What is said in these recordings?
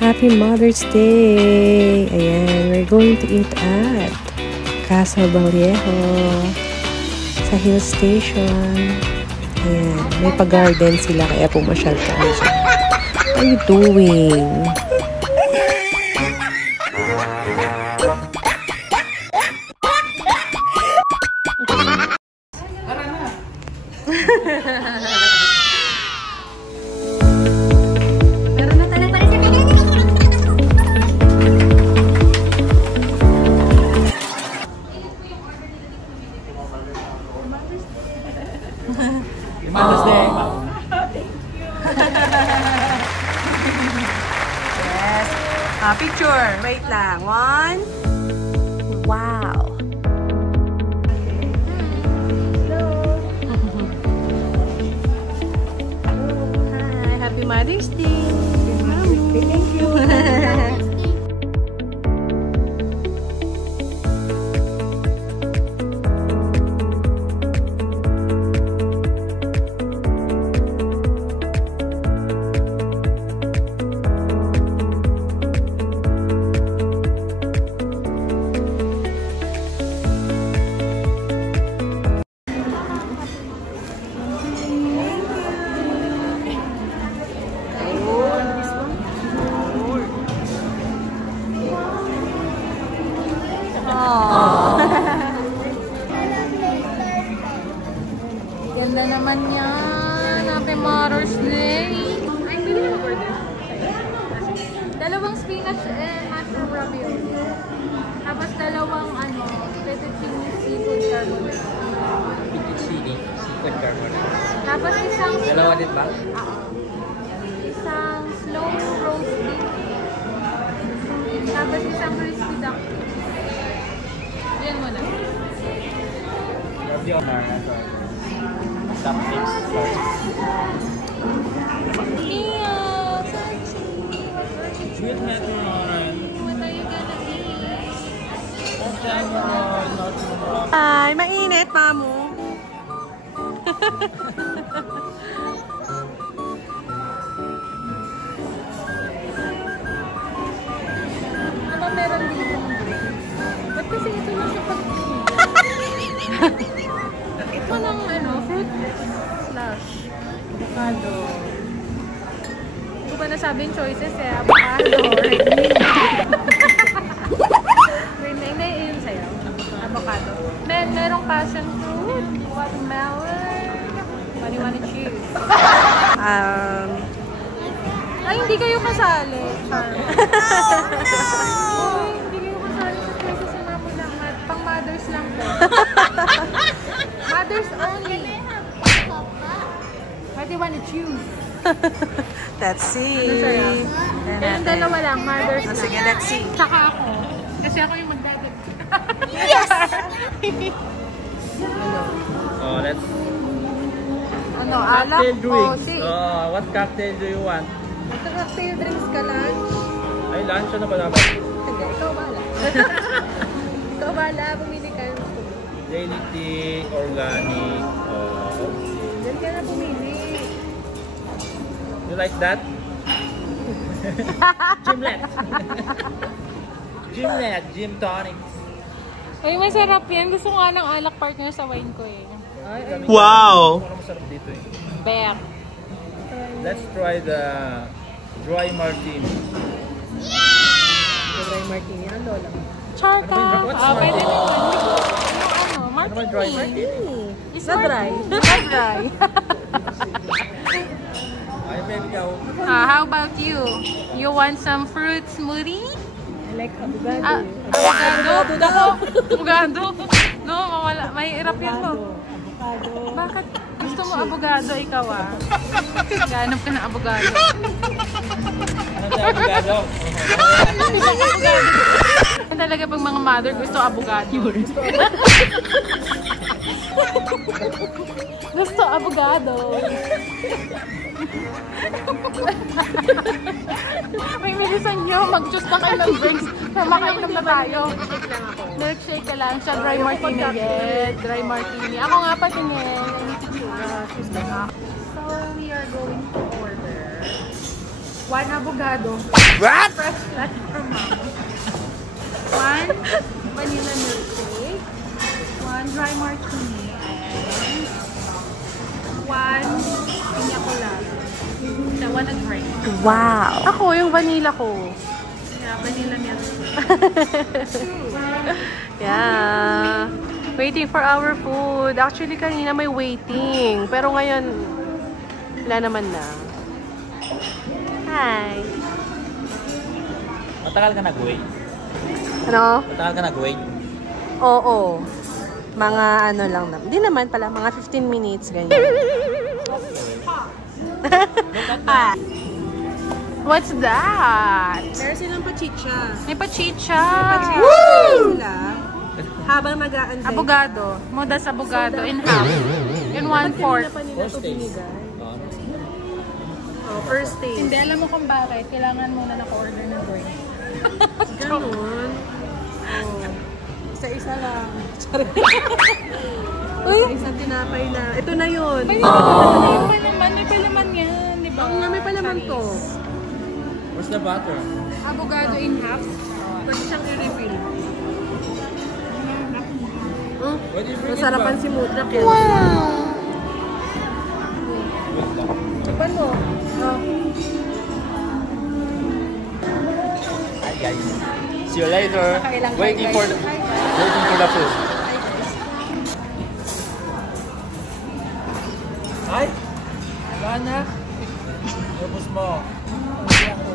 Happy Mother's Day! Ayan, we're going to eat at Casa Vallejo sa Hill Station. Ayan, may pa-garden sila kaya pumasyal kami siya. What are you doing? Mother's Day. Yes. Picture. Wait lang. One. Wow. Hi. Happy Mother's Day. Thank you. Ganda naman yan. Happy Mother's Day. Ay, hindi na order. Dalawang spinach and mushroom ravioli. Tapos dalawang fettuccine seafood carbonara. Fettuccine seafood carbonara. Tapos isang dalawa din ba? Isang slow roast beef. Tapos isang crispy duck. Yan mo na. Dumplings first. Sweet macaron. What are you gonna eat? Ay, mainit, Mamu. Ano meron dito? Ba't kasi ito lang siya pag-drink? Ito ng fruit slush. Avocado. Hindi ko ba nasabi yung choices eh? Avocado or Renee yun sa'yo. Avocado. Merong passion fruit. Watermelon. What do you wanna choose? Ay, hindi kayo kasali. Charm. Uy, hindi kayo kasali sa choices ni Mamu lang. Pang mothers lang po. Mothers only. What do you wanna choose? Let's see. Yung dalawa lang, mothers lang. Sige, let's see. Tsaka ako. Kasi ako yung magdadag. Yes! Oh, let's Alak cocktail o drinks. tea? What cocktail do you want? Cocktail drinks ka lunch? Ay, lunch na ba dapat? Sige, ikaw bala. Ikaw bala, bumili ka. Daily tea, organic. Diyan ka na bumili. You like that? Gymlet. Gymlet, gym tonic. Ay, masarap yan. Gusto nga ng alak partner sa wine ko eh. Wow! Masarap dito eh. Bear. Let's try the dry martini. Dry martini. Ang lola. Charka. What's Pwede naman. Ano ba dry martini? It's not dry. Not dry. Ay, baby ka. How about you? You want some fruit smoothie? I like avocado. Avocado? Avocado? No, mawala. May irap yan to. Avocado. Bakit gusto mo abogado ikaw Ganap ka ng abogado. Ano tayo abogado? Talaga pag mga mother gusto abogado. Gusto abogado. May bilisan nyo. Mag-choose na kayo ng drinks. Makainom na tayo. Milkshake ka lang siya. Dry martini. Yes, dry martini. Ako nga patingin. So, we are going to order 1 avocado. What? Fresh flat from mama. 1 vanilla milkshake. 1 dry martini. And 1 piña colada. So, 1 a drink. Wow! Ako, yung vanilla ko. Yeah, vanilla milkshake. Yeah. Waiting for our food. Actually, kanina may waiting. Pero ngayon, wala naman na. Hi! Matagal ka nag-wait? Ano? Matagal ka nag-wait? Oo. Mga ano lang naman. Hindi naman pala, mga 15 minutes, ganyan. Ah. What's that? Meron silang pachicha. May pachicha. Woo! Sila. Habang nag-aantay. Abogado. Modas abogado in half. In 1/4. First taste. Oh, first taste. Hindi, alam mo kung bakit. Kailangan muna naka-order ng drink. Ganun. Oh. Isa-isa lang. Uy! Isang tinapay na. Ito na yun. May palaman. May palaman yan. Di ba? Oo nga, may palaman to. Where's the butter? Avocado in half. Pwede siyang i-refill. Where did you bring it Masarapan back? si Mudrak yan. Wait lang. Saban mo. Oh. Hi guys. See you later. Nakailang Waiting guys. for the food. Hi. Wala na. Tapos mo.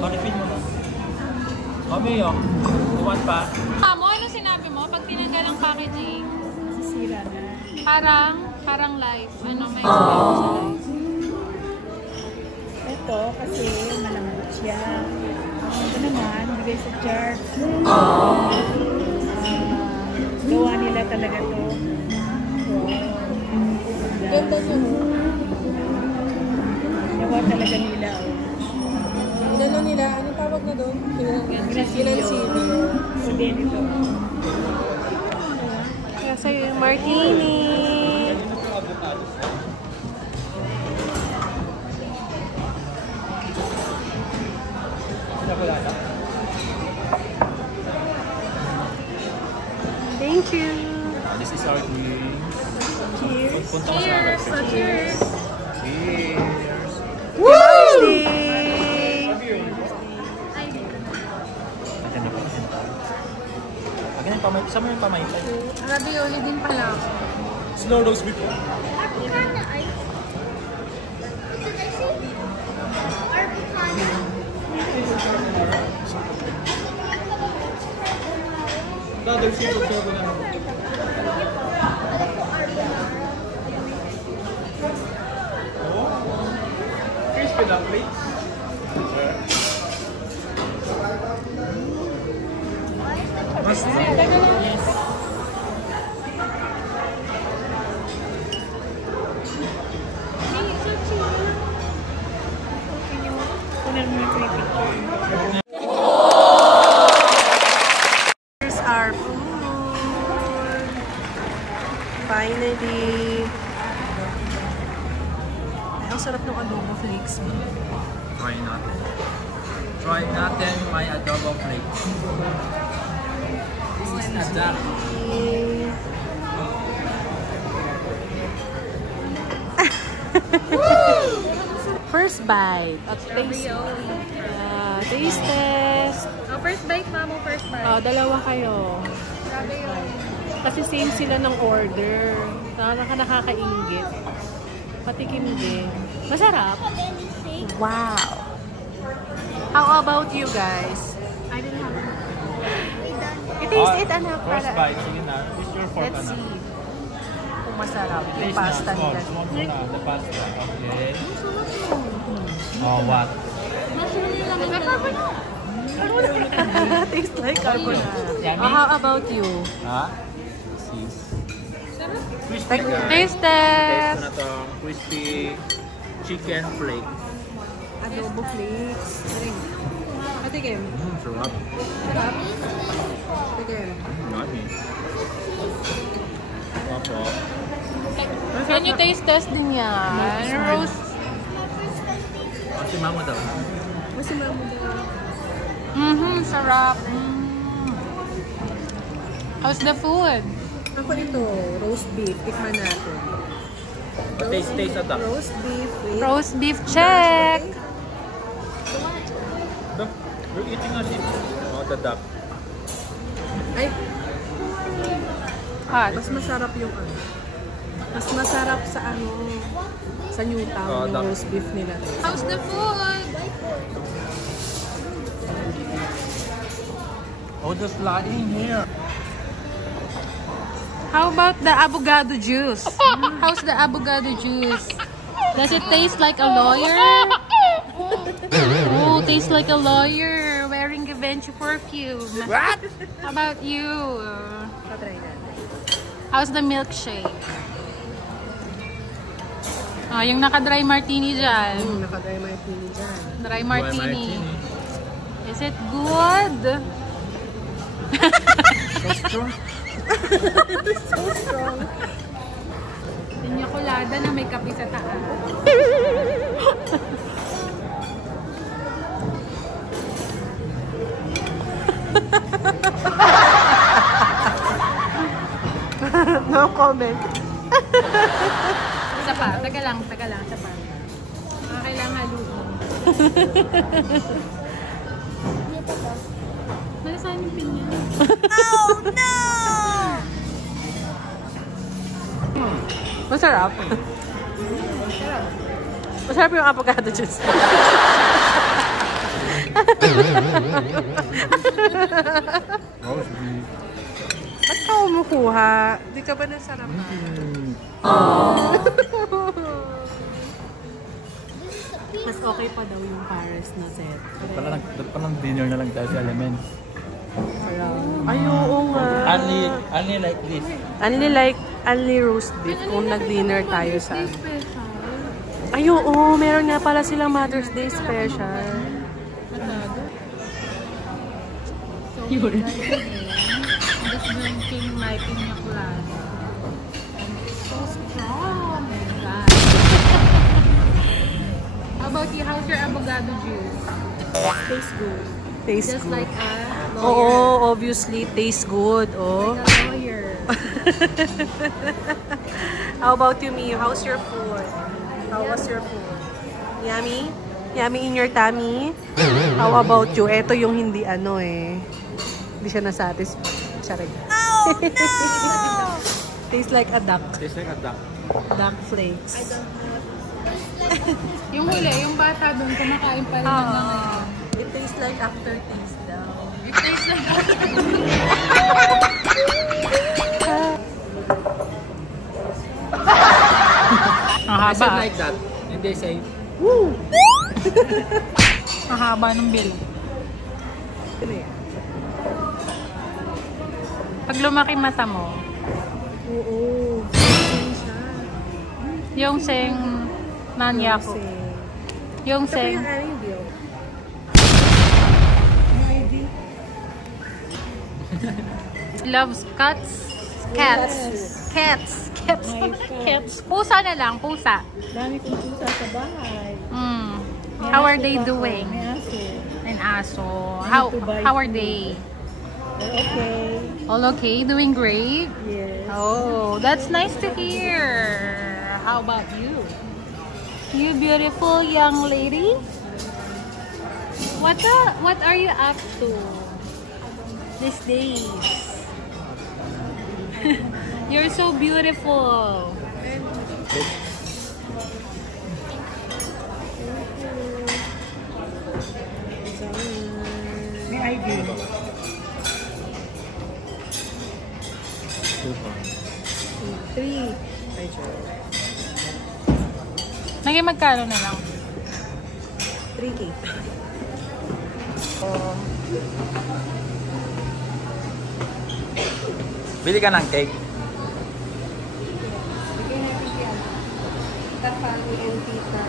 Refill mo na. Mami, oh. Tuwan pa. Mo, ano sinabi mo? Pag tinanggal ang packaging, Sisira na. parang live. Ano, may experience sa live. Ito kasi malambot siya. Ito naman, bigay sa jar. Gawa nila talaga to. Ganda yun. Gawa talaga nila. Ano nila? Anong tawag na doon? Ginansilyo. So din ito. Kaya sa'yo yung martini. Thank you. This is our drink. Cheers. Punta ko sa akin. Cheers! Cheers. Akin na po. Akin yung pamay. Sama yung pamay. Ravioli din pala. Slow roast before. Dadang sito siya ko na. Crispy dumplings. Yes. Kunan mo yung picture. Here's our food. Finally. Ay, ang sarap ng adobo flakes mo. Try natin. Try natin my adobo flakes. This is Nadak. First bite. Taste. Taste test. Oh, first bite, mamo. First bite. Dalawa kayo. Ravioli. Kasi same sila ng order. Nakakaingit. Patikim din. Masarap. Wow. How about you guys? I didn't have it. I-taste it, anak. First Para. bite. Sige na. It's your fork, Let's anak. see. Kung masarap. Yung Taste pasta na. nila. Small muna. The pasta. Okay. Oh, what? Tastes like carbonara. Yummy? How about you? Ha? Sis. Crispy guys. Taste Taste test. ko na to. Crispy chicken flake. Adobo flakes. Patikim. Sarap. Patikim. Yummy. Opo. Can you taste test din yan? Roast. Si mama daw. Kasi mamo daw. Sarap. How's the food? Ako ito, roast beef. Tikman natin. Taste at that. Roast beef with... Roast beef check. Look, we're eating a sheep. Oh, the duck. Ay, Hot. mas masarap yung ano. Mas masarap sa ano, sa Newtown, yung duck. roast beef nila. How's the food? Oh, just lying here. How about the avocado juice? How's the avocado juice? Does it taste like a lawyer? Oh, tastes like a lawyer wearing Givenchy perfume. What? How about you? Patry natin. How's the milkshake? Oh, yung naka-dry martini dyan. Naka-dry martini dyan. Dry martini. Is it good? So strong. Pinya colada na may kape sa taas. No comment. Isa pa. Taga lang. Isa pa. Kailangan haluin. Nasaan yung pinya? Masarap. Masarap yung avocado juice. Roast beef. Ba't ka umukuha? Di ka ba nasarapan? Mas okay pa daw yung Paris na set. Parang dinner na lang tayo sa Elements. Ay, oo nga. Only like this. Only roast beef kung nag-dinner tayo sa... Ay, oo. Meron nga pala silang Mother's Day special. Yun. I'm just drinking my piña colada. So strong. How about you? How's your avocado juice? Tastes good. Tastes Just good. like a lawyer. Oo, obviously. Tastes good. Oh. Like a lawyer. How about you, Mio? How's your food? How was your food? Yummy? Yummy in your tummy? How about you? Ito yung hindi ano eh. Hindi siya nasatisfy. Charot. Oh, no! Tastes like a duck. Tastes like a duck. Duck flakes. Yung huli, yung bata doon, kumakain pa rin hanggang ngayon. It tastes like aftertaste daw. It tastes like I said like that. And they say, Woo! Mahaba ng bill. Ano yan? Pag lumaki mata mo, Oo. Ano siya? yung seng nanyako. Yung Ito pa seng yung aning bill. loves cats. Cats. Pusa na lang, pusa. Dami kong pusa sa bahay. How are they doing? May aso. An aso. need to buy How are food. they? Okay. All okay? Doing great? Yes. Oh, that's nice to hear. How about you? You beautiful young lady? What are you up to these days? You're so beautiful. May ID. 3. Naging magkano na lang? 3K. bili ka ng cake. Bigyan natin siya. Tita Fanny and Tita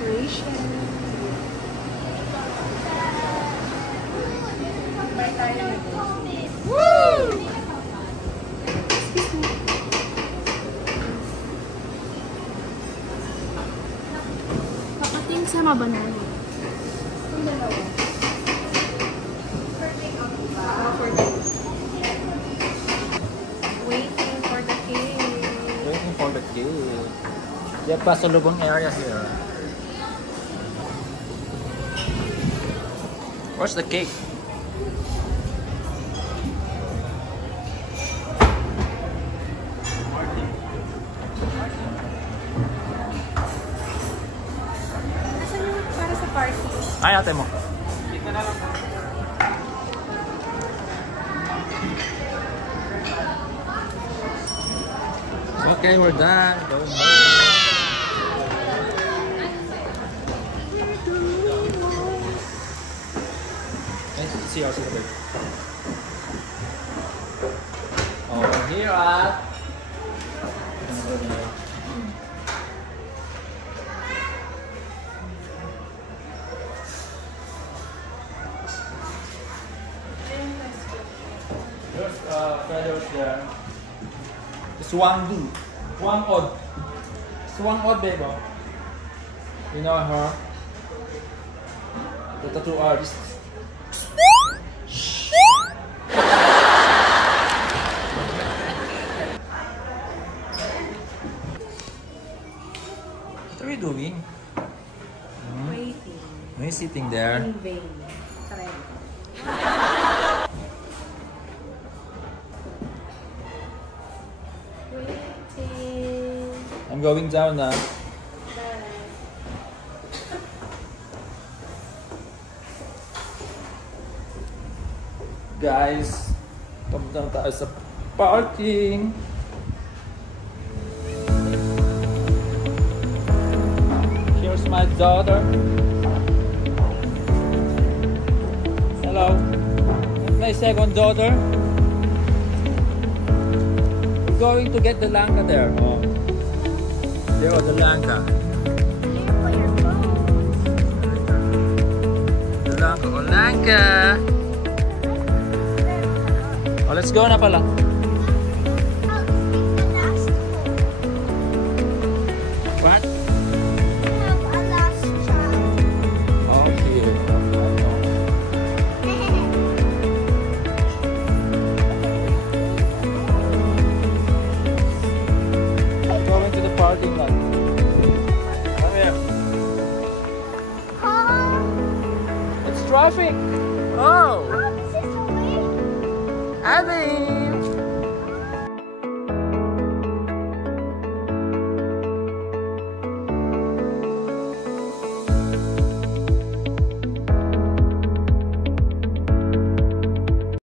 Rachel. Bye tayo na doon. Pakating sa mabanana. They have pasalubong area here. Where's the cake? Para sa party. Ay, ate mo. Okay, we're done. Go home. See us later. Oh, here at there's feathers there. It's one do, one odd. It's one odd, baby. You know her, the tattoo artist. What are you doing? Waiting. Are you sitting there? In vain. Correct. Waiting. I'm going down now. Guys, papunta na tayo sa parking. Here's my daughter. Hello. My second daughter. We're going to get the Lanka there. Oh. There was the Lanka. The Lanka. Oh, Lanka. Oh, let's go na pala. What? Okay. Going to the parking lot. Come here. It's traffic. Oh. Abby!